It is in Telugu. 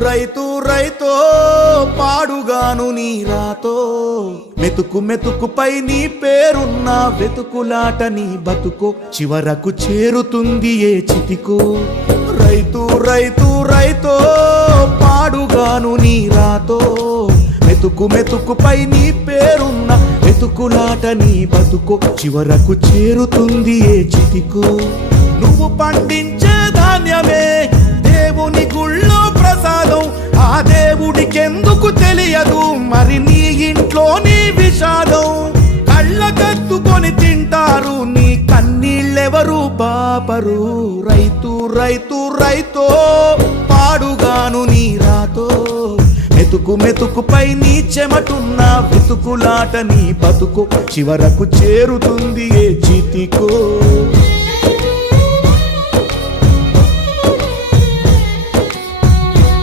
రైతు రైతో పాడుగాను నీ రాతో మెతుకు మెతుకుపై నీ పేరున్న వెతుకులాట నీ బతుకో చివరకు చేరుతుంది ఏ చితికో రైతు రైతు రైతో పాడుగాను నీ రాతో మెతుకు మెతుకుపై నీ పేరున్న వెతుకులాట నీ బతుకో చివరకు చేరుతుంది ఏ చితికో నువ్వు పండించే ధాన్యమే దేవుని గుళ్ళో ప్రసాదం ఆ దేవుడికెందుకు తెలియదు మరి నీ ఇంట్లో నీ విషాదం కళ్ళకత్తుకొని తింటారు నీ కన్నీళ్ళెవరు పాపరు రైతు రైతు రైతో పాడుగాను నీ రాతో మెతుకు మెతుకుపై నీ చెమటున్న వెతుకులాట నీ బతుకు చివరకు చేరుతుంది ఏ చితికో